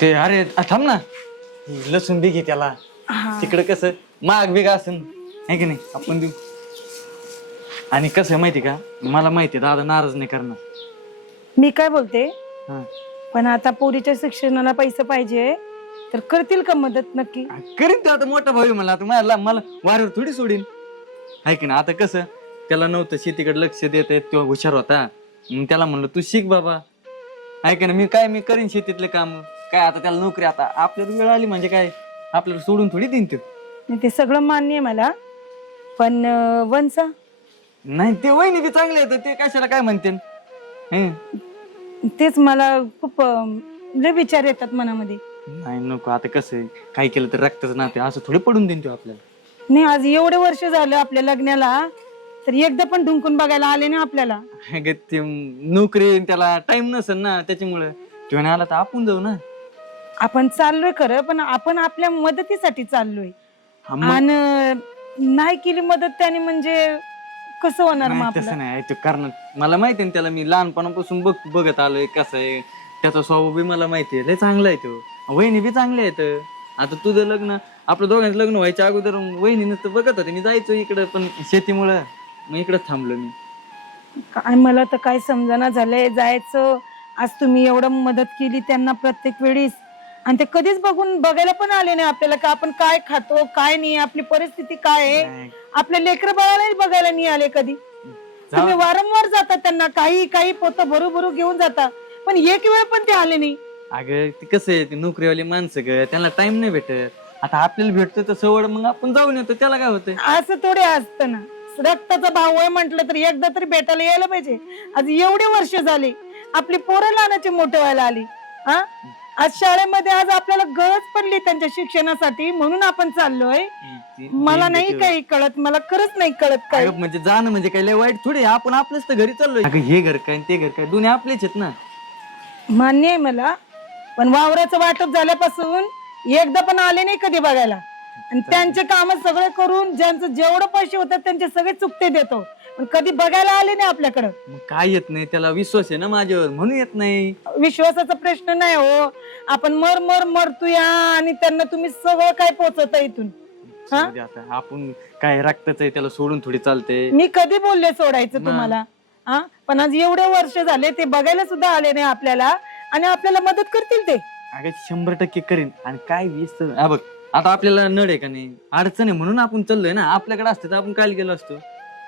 ते अरे आ, थांब ना. ही लसूण बी घे त्याला. तिकडं कसं माग बिग असेल आहे की नाही? आपण देऊ. आणि कसं आहे माहिती का? मला माहिती आहे दादा नाराज नाही करणार. मी काय बोलते? हा. पण आता पोरीच्या शिक्षणाला पैसे पाहिजे तर करतील का मदत नक्की? करीन तो आता मोठा भाऊ आहे मला आता मला मला वाऱ्यावर थोडी सोडीन. आहे की ना आता कसं त्याला नव्हतं शेतीकडे लक्ष देत येत तो हुशार होता. मग त्याला म्हणलं तू शिक बाबा. आहे का ना मी काय मी करीन शेतीतले काम. काय आता त्याला नोकरी आता. आपल्याला वेळ आली म्हणजे काय? आपल्याला सोडून थोडी देईन तो नाही, ते सगळं मान्य आहे मला. पण अं, वंसा नाही ते वहिनी बी चांगले आहेत. ते कशाला काय म्हणते. तेच मला खूप अं, लय विचार येतात मनामध्ये. नाही नको. आता कसं आहे? काय केलं तर रक्ताचं नाते असं थोडी पडून देईन तो आपल्याला. नाही आज एवढे वर्ष झालं आपल्या लग्नाला. तर एकदा पण ढुंकून बघायला आले ना आपल्याला. अगं ते नोकरी त्याला टाइम नसेल ना त्याच्यामुळं. तो आला तर आपण जाऊ ना. आपण चाललोय खरं पण आपण आपल्या मदतीसाठी चाललोय. हा, मग- आणि नाही केली मदत त्याने म्हणजे कसं होणार मग नाही, आपलं? तसं नाही ते कारण मला माहिती आहे ना त्याला मी लहानपणापासून बघ बघत आलोय कसं आहे. त्याचा स्वभाव बी मला माहिती आहे लय चांगला आहे तो. वहिनी बी चांगले आहेत. आता तुझं लग्न आपलं दोघांचं लग्न व्हायच्या अगोदर वहिनीनं तर बघत होते मी जायचो इकडं पण शेतीमुळं. मग इकडंच थांबलो मी. काय मला तर काय समजना झालंय जायचं. आज तुम्ही एवढं मदत केली त्यांना प्रत्येक वेळीस. आणि ते कधीच बघून बघायला पण आले नाही आपल्याला का आपण काय खातो काय नाही आपली परिस्थिती काय आहे? नाही. आपल्या लेकर बाळालाही बघायला नाही आले कधी. तुम्ही वारंवार जाता त्यांना काही काही पोत भरू भरू घेऊन जाता. पण एक वेळ पण ते आले नाही. अगं ते कसं आहे ते नोकरीवाली माणसं ग त्यांना टाइम नाही भेटत. आता आपल्याला भेटतं तर सवड मग आपण जाऊन येतो त्याला काय होतंय? असं थोडे असतं ना. रक्ताचा भाव आहे म्हटलं तर एकदा तरी भेटायला यायला पाहिजे. आज एवढे वर्ष झाले आपली पोरं लहानाची मोठे व्हायला आली हा? आज शाळेमध्ये आज आपल्याला गरज पडली त्यांच्या शिक्षणासाठी म्हणून आपण चाललोय. मला नाही काही कळत मला खरंच नाही कळत काय अगं म्हणजे जाणं म्हणजे काय लय वाईट थोडी आहे. आपण आपलंच तर घरी चाललोय. अगं हे घर काय आणि ते घर काय? दोन्ही आपलेच आहेत ना. मान्य आहे मला पण वावराचं वाटप झाल्यापासून एकदा पण आले नाही कधी बघायला. आणि त्यांचे काम सगळे करून ज्यांचं जेवढं पैसे होतात त्यांचे सगळे चुकते देतो. पण कधी बघायला आले नाही आपल्याकडं. मग काय येत नाही? त्याला विश्वास आहे ना माझ्यावर? म्हणून येत नाही. विश्वासाचा प्रश्न नाही हो. आपण मर मर मरतोया आणि त्यांना तुम्ही सगळं काय पोचवता इथून? हा? आता. आपण काय रक्ताच आहे त्याला सोडून थोडी चालते. मी कधी बोलले सोडायचं. तुम्हाला? हा? पण आज एवढे वर्ष झाले ते बघायला सुद्धा आले नाही आपल्याला. आणि आपल्याला मदत करतील ते. अगं शंभर टक्के करीन. आणि काय वीस तर हा बघ. आता आपल्याला नड आहे का नाही? अडचण आहे म्हणून आपण चाललोय ना. आपल्याकडे असते तर आपण काय गेलो असतो.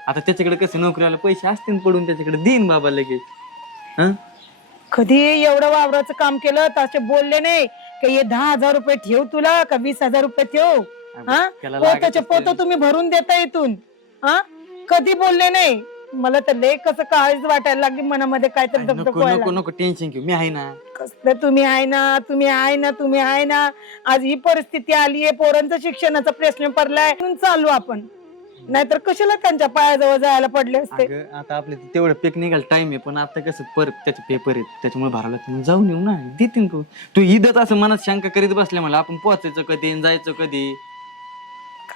आता त्याच्याकडे कसं नोकरीवाला पैसे असतील पडून त्याच्याकडे. देईन बाबा लगेच. हं? कधी एवढं वावराचं काम केलं तर असे बोलले नाही की हे दहा हजार रुपये ठेव तुला का वीस हजार रुपये ठेव? हा? त्याला पोताचे लागत पोत तुम्ही भरून देता इथून. हा? कधी बोलले नाही? मला तर लय कसं काळीच वाटायला लागली मनामध्ये काय तर नको व्हायला नको नको टेन्शन घेऊ. मी आहे ना कसलं तुम्ही आहे ना तुम्ही आहे ना तुम्ही आहे ना. आज ही परिस्थिती आली आहे पोरांचं शिक्षणाचा प्रश्न पडलाय. म्हणून चालू आपण. नाहीतर कशाला त्यांच्या पायाजवळ जायला पडले असते? अगं आता आपले तेवढं पिक निघाल टाइम आहे पण आता कसं परत त्याचे पेपर आहेत त्याच्यामुळे भरावं लागतं. मग जाऊन येऊ ना देतील का तू ईदच असं मनात शंका करीत बसले मला आपण पोहोचायचं कधी आणि जायचं कधी?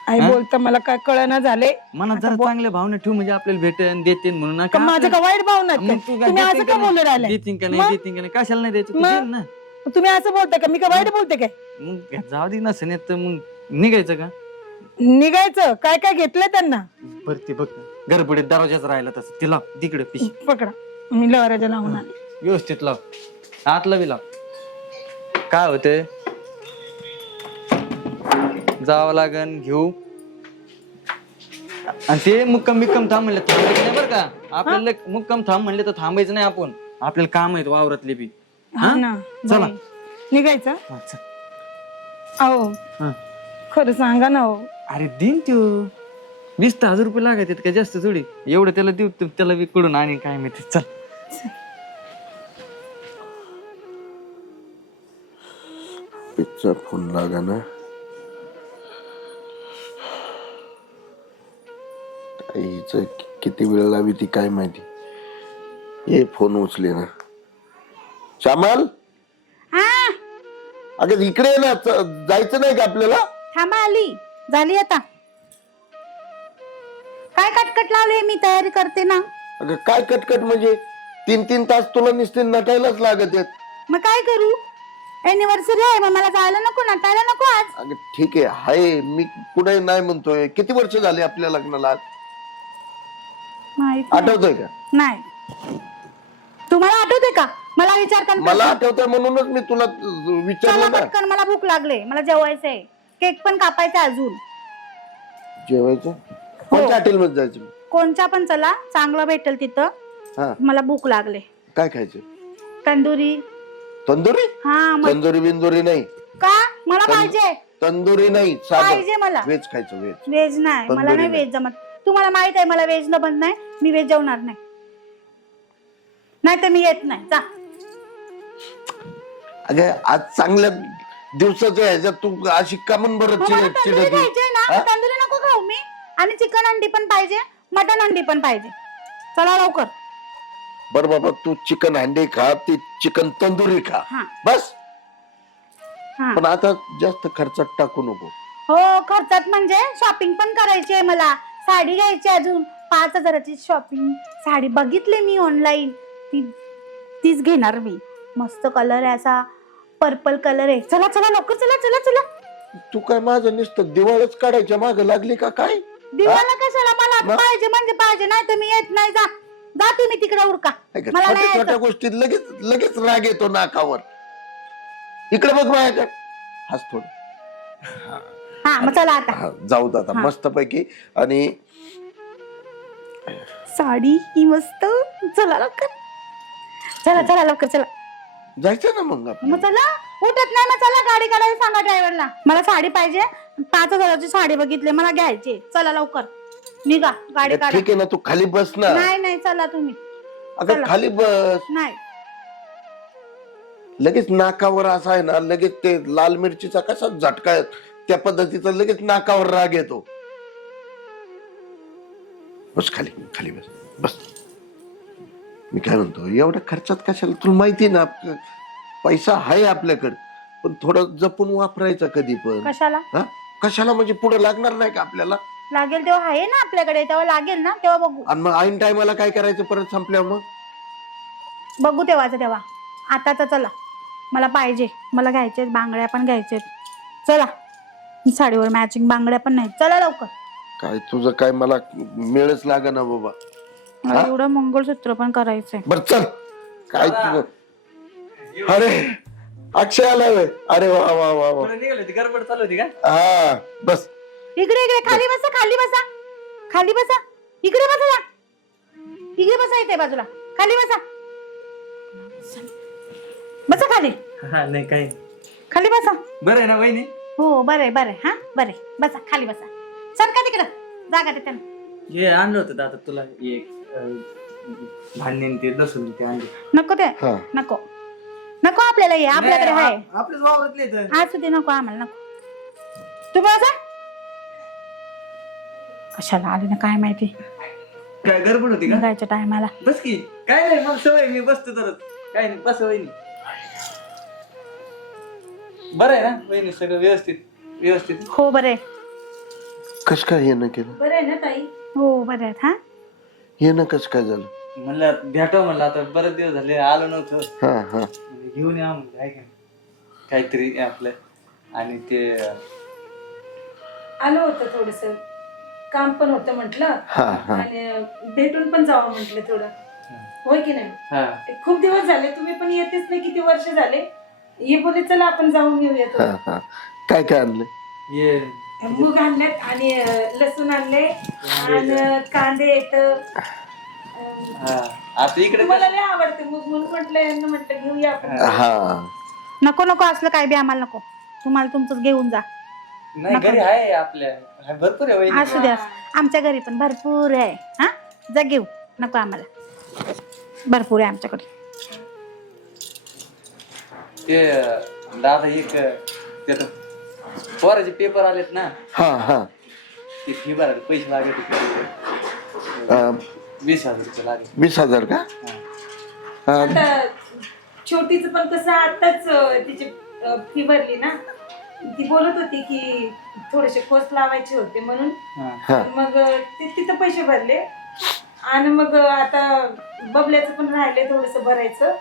काय बोलतं मला काय कळना झाले? मनात जरा चांगल्या भावना ठेवू म्हणजे आपल्याला भेटेन देतील म्हणून. ना का का माझं का वाईट भावना आहेत मग का? तू काय तुम्ही असं का का नाही? बोलू राहिलाय देतील का नाही? मग? देतील का नाही? कशाला नाही द्यायचं? तू मग? देईल ना. तुम्ही असं बोलताय का? मी का वाईट बोलते काय? मग जाऊ दे नसेल येत तर मग निघायचं का? निघायचं. काय काय घेतलंय त्यांना? बरं ते बघ. गडबडीत दरवाजाच राहिला तसं. तिला तिकडे पिश पकडा. मी लवराजा लावून आले व्यवस्थित लाव. आतला बी लाव. काय होते जावं लागन घेऊ. आणि ते मुक्कम बिक्कम थांब म्हणले थांबायचं नाही बरं का? आपल्याला मुक्कम थांब म्हणले तर थांबायचं नाही आपण. आपल्याला काम आहेत वावरातले बी. हा ना चला. बाई. निघायचं? हा, चल. अहो हा. खरं सांगा ना हो अरे दिन त्यो. वीस दहा हजार रुपये लागायचे काय जास्त थोडी एवढं त्याला देऊ तर त्याला बी कडून आणि काय माहिती. चल. पिझ्झा फोन लागा ना. आईचं किती वेळ लावी ती काय माहिती? हे फोन उचले ना. श्यामल? अगं इकडे ये ना. च- जायचं नाही का आपल्याला? थांबा आली. झाली आता. काय कटकट लावले मी? तयारी करते ना. अगं काय कटकट म्हणजे? तीन तीन तास तुला नुसते नटायलाच लागत आहेत. मग काय करू? एनिव्हर्सरी आहे मग मला जायला नको नटायला नको आज. अगं ठीक आहे. हाय मी कुठे नाही म्हणतोय. किती वर्ष झाले आपल्या लग्नाला आज? माहीत नाही. आठवतंय का? नाही. तुम्हाला आठवते का? मला विचारताना मला प्रश्न- आठवतंय म्हणूनच मी तुला चला विचारलं ना. पटकन मला भूक लागले. मला जेवायचंय केक पण कापायचा अजून. जेवायचं? हो. कोणत्या जायचं? कोणच्या पण चला चांगलं भेटेल तिथं. हा. मला भूक लागले. काय खायचं? तंदुरी. तंदुरी? हा तंदुरी बिंदुरी नाही. का? मला पाहिजे. तंदुरी नाही साधं. पाहिजे मला. व्हेज खायचं व्हेज व्हेज नाही. मला तंदुरी नाही नाही. व्हेज जमत. तुम्हाला माहीत आहे मला व्हेज न बंद नाही मी व्हेज जेवणार नाही. नाही तर मी येत नाही. जा. अगं आज चांगल्या दिवसाच्या ह्याच्यात तू अशी कामून बरं मग मला चिड तंदुरी चिडती पाहिजे ना? हा? तंदुरी नको खाऊ मी. आणि चिकन अंडी पण पाहिजे मटन अंडी पण पाहिजे. चला लवकर. बर बाबा तू चिकन हंडी खा ती चिकन तंदुरी खा. हा. बस. हा. पण आता जास्त खर्चात टाकू नको. हो खर्चात म्हणजे शॉपिंग पण करायची आहे मला. साडी घ्यायची अजून. पाच हजाराची शॉपिंग साडी बघितली मी ऑनलाईन ती तीच घेणार मी. मस्त कलर आहे असा. पर्पल कलर आहे. चला चला लवकर चला चला चला. तू काय माझं नुसतं दिवाळच काढायच्या माग लागली का काय? दिवाला कशाला? मला मग? पाहिजे म्हणजे पाहिजे. नाही तर मी येत नाही. जा. जा तुम्ही तिकडे उरका. ऐका, मला छोट्या नाही छोट्या यायचं. गोष्टीत लगेच लगेच राग येतो नाकावर. इकडे बघ माझ्याकडे. हाच थोडं. हा मग चला आता. हा, जाऊ दे आता. मस्त पैकी आणि साडी ही मस्त. चला लवकर. चला चला लवकर चला. जायचं ना मग आपण. मग चला. उठत नाही मग चला गाडी काढायला सांगा ड्रायव्हरला. मला साडी पाहिजे. पाच हजाराची साडी बघितली मला घ्यायची. चला लवकर. निघा गाडी काढा. ठीक आहे ना तू खाली बस ना. नाही नाही चला तुम्ही. अगं चला. खाली बस. नाही. लगेच नाकावर असा आहे ना लगेच ते लाल मिरचीचा कसा झटका आहे, त्या पद्धतीचा लगेच नाकावर राग येतो. बस खाली खाली बस बस. मी काय म्हणतो एवढ्या खर्चात कशाला? तुला माहिती ना पैसा आहे आपल्याकडे पण थोडं जपून वापरायचा कधी पण. कशाला? हा? कशाला म्हणजे पुढे लागणार नाही का आपल्याला? लागेल तेव्हा आहे ना आपल्याकडे तेव्हा लागेल ना तेव्हा बघू. आणि मग ऐन टायमाला काय करायचं परत संपल्यावर मग? बघू तेव्हाच तेव्हा. आताच चला. मला पाहिजे. मला घ्यायचे बांगड्या पण घ्यायचे चला. साडीवर मॅचिंग बांगड्या पण नाही चला लवकर. काय तुझं काय मला मिळच लाग ना बाबा मला? एवढं मंगळसूत्र पण करायचंय. बर चल. काय तुझं? अरे अक्षय आला. अरे वा वा वा वा. निघाली होती गडबड चालू होती का? हा बस. इकडे इकडे खाली बसा खाली बसा. खाली बसा. इकडे बसा जा. इकडे बसा इथे बाजूला. खाली बसा. बसा खाली. हा नाही काही खाली बसा. बरं आहे ना वहिनी? हो बरे बरे हा बरे बसा खाली बसा. सरका तिकडं? जागा तिथं हे आणलं होतं दादा तुला. एक भांडणे ते लसूण ते आणले. नको ते. हा. नको. नको आपल्याला हे आपल्याकडे आहे नाही, आप- आपल्याच वावरातले तर आज सुद्धा नको आम्हाला नको. तुम्ही बसा. कशाला आले ना काय माहिती? काय गडबड होती का? निघायच्या टायमाला बस की. काय नाही मला सवय मी बसतो तरच. काय नाही बस वहिनी. बरं आहे ना? वहिनी सगळं व्यवस्थित व्यवस्थित. हो बरे कस काय येणं केलं? बरे आहे ना ताई? हो बरे आहेत हा? येणं कस काय झालं? म्हणलं भेटावं म्हणलं आता बरेच दिवस झाले आलो नव्हतं. हा हा. म्हणजे घेऊन या म्हणलं आहे का नाही? काहीतरी आपलं. आणि ते आलो होतं थोडस. काम पण होतं म्हटलं. हा हा. आणि भेटून पण जावं म्हटलं थोडं. होय की नाही? हा. ते खूप दिवस झाले तुम्ही पण येतेच नाही किती वर्ष झाले? ये बोले चला आपण जाऊन हा. हा. काय काय आणलं ये. मूग आणलेत आणि अं, लसूण आणले आणि कांदे येत. हा. आता इकडे मला लय आवडते मूग म्हणून म्हटलं यांना म्हटलं घेऊया आपण. हा. नको नको असलं काय बी आम्हाला नको. तुम्हाला तुमचंच घेऊन जा. नाही घरी आहे आपल्या. आहे, भरपूर आहे वहिनी. असू द्या. आमच्या घरी पण भरपूर आहे. हा? जा घेऊ. नको आम्हाला. भरपूर आहे आमच्याकडे. ते दादा एक पोराचे पेपर आलेत ना. हा हा. ते फी भरायला पैसे लागत होते. अं, वीस हजार रुपये लागले वीस हजार का? हा, आता छोटीच पण कसं आताच अं, तिची फी भरली ना ती बोलत होती की थोडेसे कोर्स लावायचे होते म्हणून. हा. हा. मग अं, ते तिथं पैसे भरले. आणि मग अं, आता बबल्याचं पण राहिले थोडस भरायचं.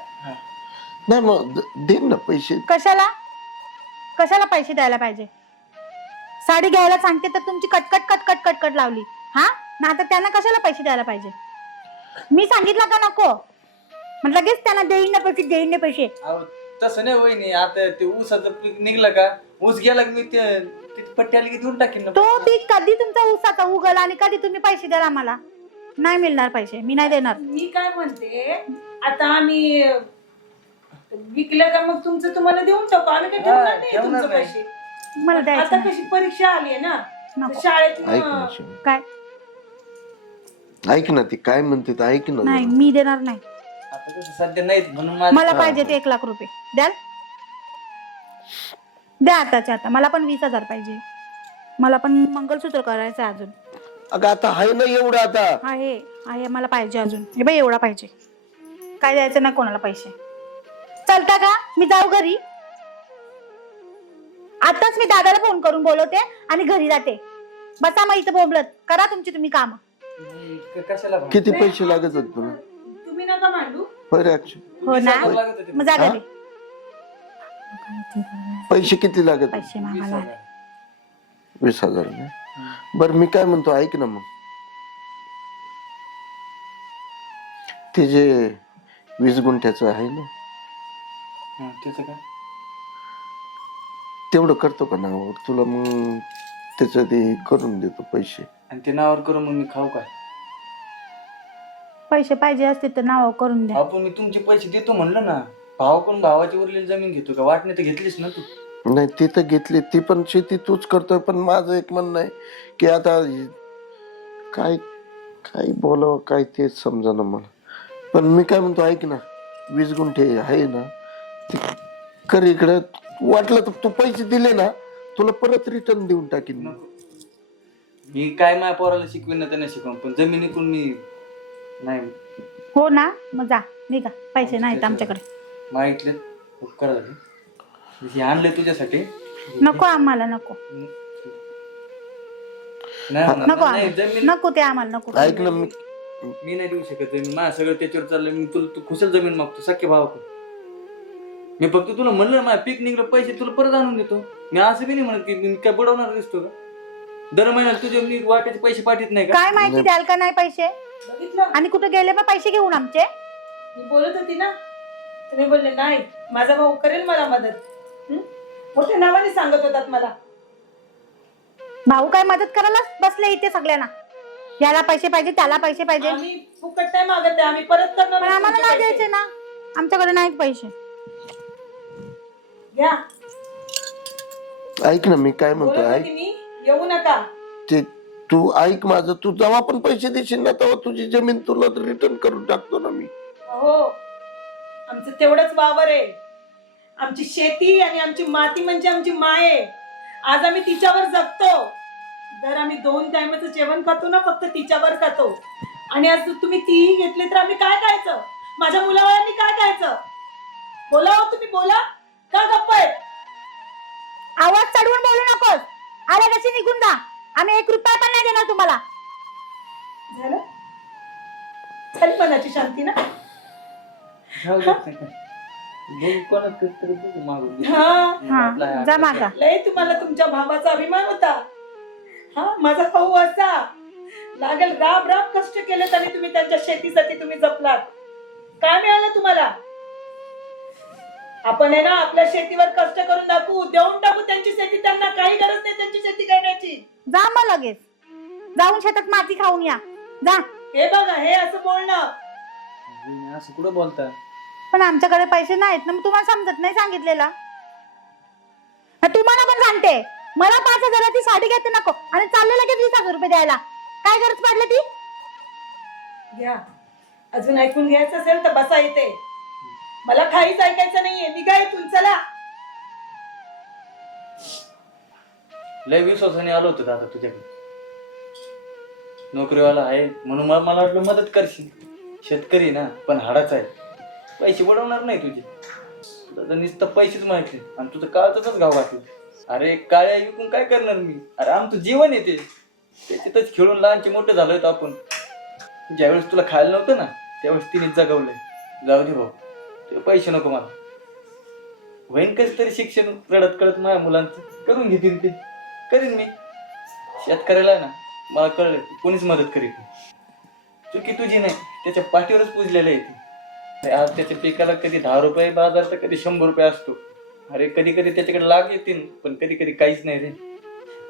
नाही मग द- ना पैसे. कशाला? कशाला पैसे द्यायला पाहिजे? साडी घ्यायला सांगते तर तुमची कटकट कटकट कटकट लावली. हा? ना आता त्यांना कशाला पैसे द्यायला पाहिजे? मी सांगितलं का नको. म्हटलं लगेच त्यांना देईन ना पैसे देईन ना पैसे. अहो, तसं नाही वहिनी आता ते ऊसाचं पीक निघलं का? ऊस गेला की मी ते ते पट्टी आली की देऊन टाकीन ना तो पीक कधी तुमचा ऊसाचा उगल आणि कधी तुम्ही पैसे द्याल आम्हाला? नाही मिळणार पैसे मी नाही देणार. मी काय म्हणते आता आम्ही विकलं का मग तुमचं तुम्हाला देऊन टाकू. आम्ही काय हा, ठेवणार नाही ठेवणार तुमचे नाही. पैसे. मला आता द्यायचं नाही. कशी परीक्षा आली आहे ना नको. शाळेत ऐक ना शिव. काय? ऐक ना ती काय म्हणते ते ऐक ना नाही जरा. मी देणार नाही. आता कसं सध्या नाहीत म्हणून माझं- मला पाहिजे ते एक लाख रुपये. द्याल? द्या आताच्या आता. मला पण वीस हजार पाहिजे. मला पण मंगलसूत्र करायचं आहे अजून. अगं आता आहे ना एवढं आता. आहे आहे मला पाहिजे अजून. हे बाई एवढा पाहिजे. काय द्यायचं नाही कोणाला पैसे. चालता का? मी जाऊ घरी. आताच मी दादाला फोन करून बोलवते आणि घरी जाते. बसा मग इथं बोंबलत. करा तुमची तुम्ही काम. नाही, क- कशाला भाव? किती पैसे लागत आहेत तुला? तुम्ही नका मांडू. हो वीस ना? हजार लागत होते. मग जा? घरी. पैसे किती लागत? पैसे वीस मागायला हजार. वीस हजार ना? बर मी काय म्हणतो ऐक ना मग. ते जे वीस गुंठ्याचं आहे ना हा, त्याचं काय? तेवढं करतो का नावावर तुला मग त्याचं ते करून देतो पैसे. आणि ते नावावर करून मग मी खाऊ काय पैसे पाहिजे असते तर नाव करून द्या. आपण मी तुमचे पैसे देतो म्हणलं ना. भाव कोण भावाची उरलेली जमीन घेतो का? वाटणे तर घेतलीस ना तू. नाही ते तर घेतली. ती पण शेती तूच करतोय पण माझं एक म्हणणं आहे की आता काय काय बोलावं काय तेच समजा ना मला. पण मी काय म्हणतो ऐक ना. वीस गुंठे आहे ना ते कर इकडं. वाटलं तर तू पैसे दिले ना तुला परत रिटर्न देऊन टाकीन मी. मी काय माझ्या पोराला शिकवीन ना त्यांना शिकवून पण जमीन इकून मी नाही. हो ना मग जा निघा. पैसे नाहीत आमच्याकडे. मागितले उपकार झाले. हे आणलंय तुझ्यासाठी. नको आम्हाला नको. नाही होणार. नको नाही आम्हाला. जमीन नको ते आम्हाला नको. ऐक ना मी मी नाही देऊ शकत जमीन. माझं सगळं त्याच्यावर चाललंय. मी तुला तू खुशाल जमीन मागतो सख्या भावाकडे मी फक्त तुला म्हणलं माझ्या पीक निघलं पैसे तुला परत आणून देतो. मी असं बी नाही म्हणत की मी काय बुडवणार दिसतो का? दर महिन्याला तुझे मी वाट्याचे पैसे पाठवत नाही का? काय माहिती द्याल का नाही पैसे? बघितलं. आणि कुठे गेले मग पैसे घेऊन आमचे? मी बोलत होती ना. तुम्ही बोलले नाही माझा भाऊ करेल मला मदत. हं? मोठ्या नावाने सांगत होतात मला. भाऊ काय मदत करायला बसले इथे सगळ्यांना. याला पैसे पाहिजे त्याला पैसे पाहिजे. आम्ही फुकट नाही मागत आहे आम्ही परत करणार पण आम्हाला तुमचे नाही पैसे. द्यायचे ना. आमच्याकडे नाहीत पैसे. घ्या ऐक ना मी काय म्हणतो बोलत ऐक. होती मी? येऊ नका. ते तू ऐक माझं तू जेव्हा पण पैसे देशील ना तेव्हा तुझी जमीन तुला रिटर्न करून टाकतो ना मी. हो आमचं तेवढंच वावर आहे. आमची शेती आणि आमची माती म्हणजे आमची माय आहे. आज आम्ही तिच्यावर जगतो. जर आम्ही दोन टायमाचं जेवण खातो ना फक्त तिच्यावर खातो. आणि आज तुम्ही तीही घेतली तर आम्ही काय खायचं? माझ्या मुलाबाळांनी काय खायचं? बोला हो तुम्ही बोला. का गप्प आहेत आवाज चढवून बोलू नकोस. आल्या कशी निघून जा. आम्ही एक रुपया पण नाही देणार तुम्हाला. झालं? झाली मनाची शांती ना? जाऊ दे, काय काय. बघू कोणाच तरी बघू मागून घे. हा. हा जा. मागा. लय तुम्हाला तुमच्या भावाचा अभिमान होता. हा माझा भाऊ असा. लागेल राब राब कष्ट केले तरी तुम्ही त्यांच्या शेतीसाठी तुम्ही जपलात. काय मिळालं तुम्हाला? आपण आहे ना आपल्या शेतीवर कष्ट करून दाखवू देऊन टाकू त्यांची शेती त्यांना काही गरज नाही त्यांची शेती करण्याची. जा मग लगेच. जाऊन शेतात माती खाऊन या. जा. हे बघा हे असं बोलणं. वहिनी, असं कुठं बोलता पण आमच्याकडे पैसे नाहीत ना मग तुम्हाला समजत नाही सांगितलेला. हा, तुम्हाला पण सांगते. मला पाच हजाराची साडी घेते नको. आणि चालले लगेच वीस हजार रुपये द्यायला. काय गरज पडली ती? घ्या. अजून ऐकून घ्यायचं असेल तर बसा इथे. मला काहीच ऐकायचं नाहीये. निघा इथून चला. लय विश्वासाने आलो होतो दादा तुझ्याकडे. नोकरीवाला आहे म्हणून मला मला वाटलं मदत करशील. शेतकरी ना पण हाडाचा आहे. पैसे बुडवणार नाही तुझे. तुला तर नुसतं पैसेच माहिती आणि तुझं काळच गाव घातलं अरे काळ्या विकून काय करणार मी? अरे आमचं जीवन येते त्याच्यातच खेळून लहानचे मोठे झालोय आपण. ज्यावेळेस तुला खायला नव्हतं ना त्यावेळेस तिने जगवलंय. जाऊ दे भाऊ. ते पैसे नको मला. होईन कसं तरी शिक्षण रडत कळत माझ्या मुलांचं करून घेतील ते. करीन मी. शेतकऱ्याला ना मला कळलं कोणीच मदत करीत नाही. चुकी तुझी नाही त्याच्या पाठीवरच पुजलेलं आहे ते. आज त्याच्या पिकाला कधी दहा रुपये बाजार तर कधी शंभर रुपये असतो. अरे कधी कधी त्याच्याकडे लाग येतील पण कधी कधी काहीच नाही रे.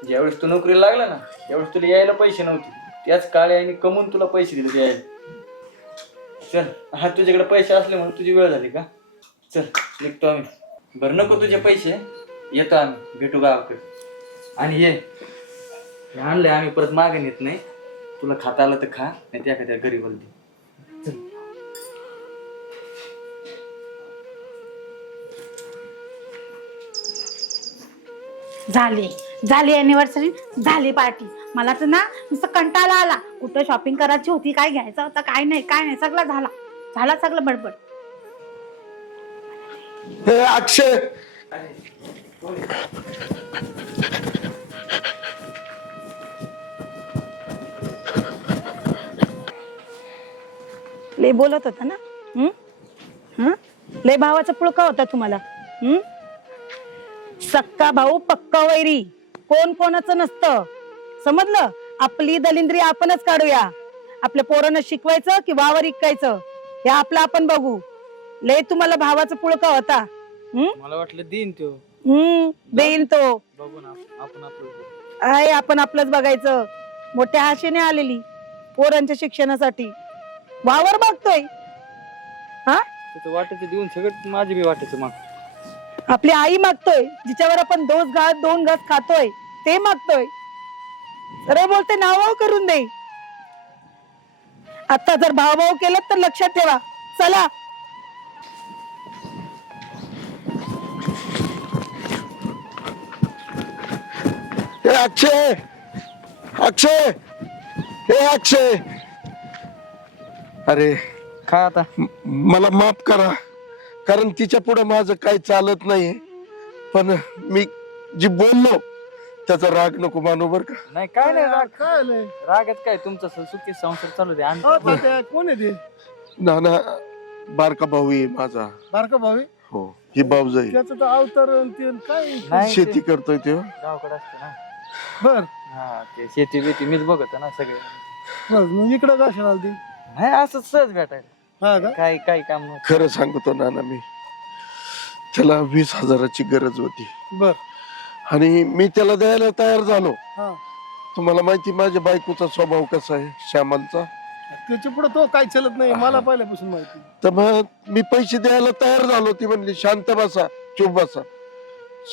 ज्यावेळेस तू नोकरीला लागला ना त्यावेळेस तुला यायला पैसे नव्हते. त्याच काळे आणि कमवून तुला पैसे दिले यायला. चल हा तुझ्याकडे पैसे असले म्हणून तुझी वेळ झाली का? चल निघतो आम्ही. बरं नको तुझे पैसे. येतो आम्ही भेटू गावाकडे. आणि ये. हे आणलंय आम्ही परत मागे नेत नाही. तुला खाता आलं तर खा नाही त्या एखाद्या घरी बोलते झाली. झाली अॅनिव्हर्सरी झाली पार्टी मला तर ना नुसतं कंटाळा आला. कुठं शॉपिंग करायची होती काय घ्यायचं होतं काय नाही काय नाही सगळं झाला. झाला सगळं बडबड. हे अक्षय! लय बोलत होता ना? हम्म? हं? लय भावाचा पुळका होता तुम्हाला. हम्म? सक्का भाऊ पक्का वैरी. कोण कोणाचं नसतं. समजलं? आपली दलिंद्री आपणच काढूया. आपल्या पोरांना शिकवायचं की वावर इकायचं? हे आपलं आपण बघू. लय तुम्हाला भावाचा पुळका होता. हम्म? मला वाटलं देईन तो. हम्म देईल तो. बघू ना आपण आपलं आहे आपण आपलंच बघायचं. मोठ्या आशेने आलेली पोरांच्या शिक्षणासाठी. वावर बघतोय. हा? वाटायचं देऊन सगळं माझे बी वाटायचं मग. आपली आई मागतोय. जिच्यावर आपण दोन घास दोन घास खातोय ते मागतोय. सरळ बोलते नाव करून दे. आता जर भाव भाव केलं तर लक्षात ठेवा. चला. हे अक्षय. अक्षय. हे अक्षय. अरे काय आता. म- मला माफ करा. कारण तिच्या पुढे माझं काही चालत नाही. पण मी जी बोललो त्याचा राग नको मानू बर का. नाही काय नाही राग. काय आलंय रागत काय तुमचा सुखी संसार चालू दे अहो, तात्या, कोण आहे ते? नाना बारका भाऊ आहे माझा. बारका भावी हो ही भाऊजाई त्याचं तर अवतार आणि ते काय नाही शेती करतोय ते. गावाकडे असतं ना. बर. हा ते शेती बेती मीच बघत ना सगळे. मग इकडं का आली ती नाही असं सहज भेटायला. हा का? काही काही काम नव्हतं. खरं सांगतो नाना मी. त्याला वीस हजाराची गरज होती. बर. आणि मी त्याला द्यायला तयार झालो. हा. तुम्हाला माहिती माझ्या बायकोचा स्वभाव कसा आहे श्यामलचा? त्याच्या पुढे तो काय चलत नाही मला पहिल्यापासून माहिती. तर मग मी पैसे द्यायला तयार झालो ती म्हणली शांत बसा चुप बसा.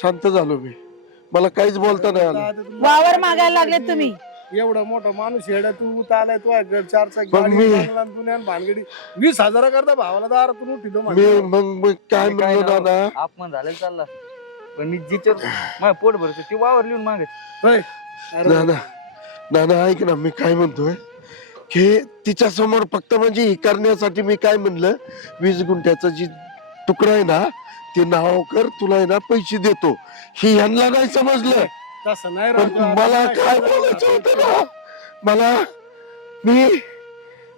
शांत झालो मी. मला काहीच बोलता नाही आलं. आता वावर मागायला लागले तुम्ही. एवढा मोठा माणूस हेडा तू उत आलाय तू आहे, घर चार चाक पण गाडी मी- बांधला आणि दुनिया आणि भानगडी. वीस हजार करता भावाला दारातून उठितो मी म्हणजे मग मग काय काय म्हणलो नाव? अपमान झालेला चालला. पण मी जिथे माझ्या पोट भरतो ते वावर लिहून मागत. होय. अरे, नाना नाना ऐक ना मी काय म्हणतोय? की तिच्या समोर फक्त म्हणजे हे करण्यासाठी मी काय म्हणलं? वीस गुंठ्याचा जी तुकडा आहे ना ते नाव कर तुला आहे ना पैसे देतो. ही यांना नाही समजलं. तसं नाही पण मला काय? बोलायचं होतं ना? मला मी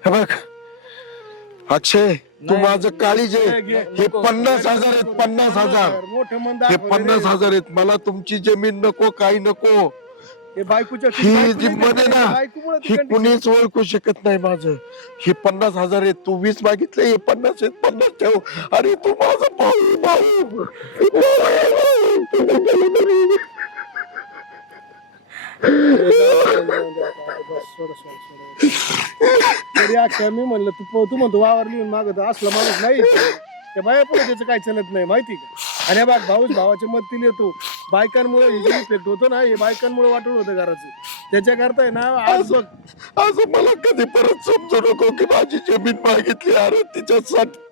हे बघ. अक्षय तू. माझं काळीज आहे घे, घे. हे पन्नास हजार आहेत पन्नास हजार हे पन्नास. हजार आहेत मला तुमची जमीन नको काही नको हे जी मन आहे ना, ही. कुणीच ओळखू शकत नाही माझं हे पन्नास हजार आहेत तू वीस मागितले हे पन्नास आहेत पन्नास ठेव अरे तू माझा भाऊ भाऊ तरी अक्षय मी म्हणलं तू तू म्हणतो वावर लिहून मागत असला माणूस नाही. त्या बाया पुढे त्याचं काय चलत नाही माहिती का? आणि बाग भाऊच भावाच्या मदतीला येतो. बायकांमुळे इफेक्ट होतो ना हे बायकांमुळे वाटून होतं घराचं. त्याच्या करता आहे ना आज बघ. असं मला कधी परत समजू नको की माझी जमीन मागितली. अरे तिच्या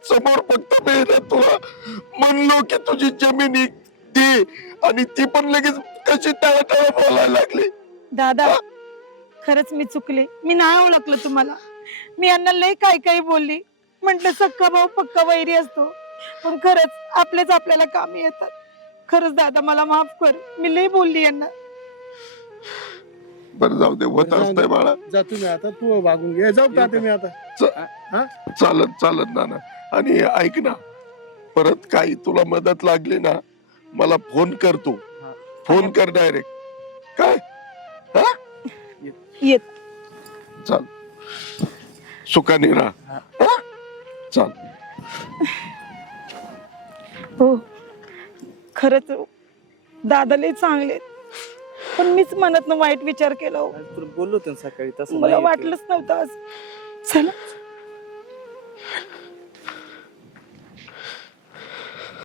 समोर फक्त मी ना तुला म्हणलो की तुझी जमीन दे. आणि ती पण लगेच कशी टाळाटाळा बोलायला लागली. दादा खरंच मी चुकले. मी नाही ओळखलं तुम्हाला. मी यांना लय काय काही बोलली. म्हंटल सक्का भाऊ पक्का वैरी असतो. पण खरंच आपलेच आपल्याला कामी येतात. खरंच दादा मला माफ कर. मी लय बोलली यांना. बरं जाऊ दे. होत जाऊ दे. असतंय बाळा. जा तुम्ही आता. तू भागून घे. जाऊ का आता? मी आता चालत चालत ना आणि ऐक ना परत काही तुला मदत लागली ना मला फोन कर तू. हा. फोन कर डायरेक्ट. काय? येत. चाल. सुखाने राहा. हा. हा? चाल. हो. खरंच दादा लय चांगले आहेत. पण मीच मनात वाईट विचार केला हो. तुला बोललो होतो ना सकाळी तसं मला नाही वाटलंच नव्हतं आज. चला.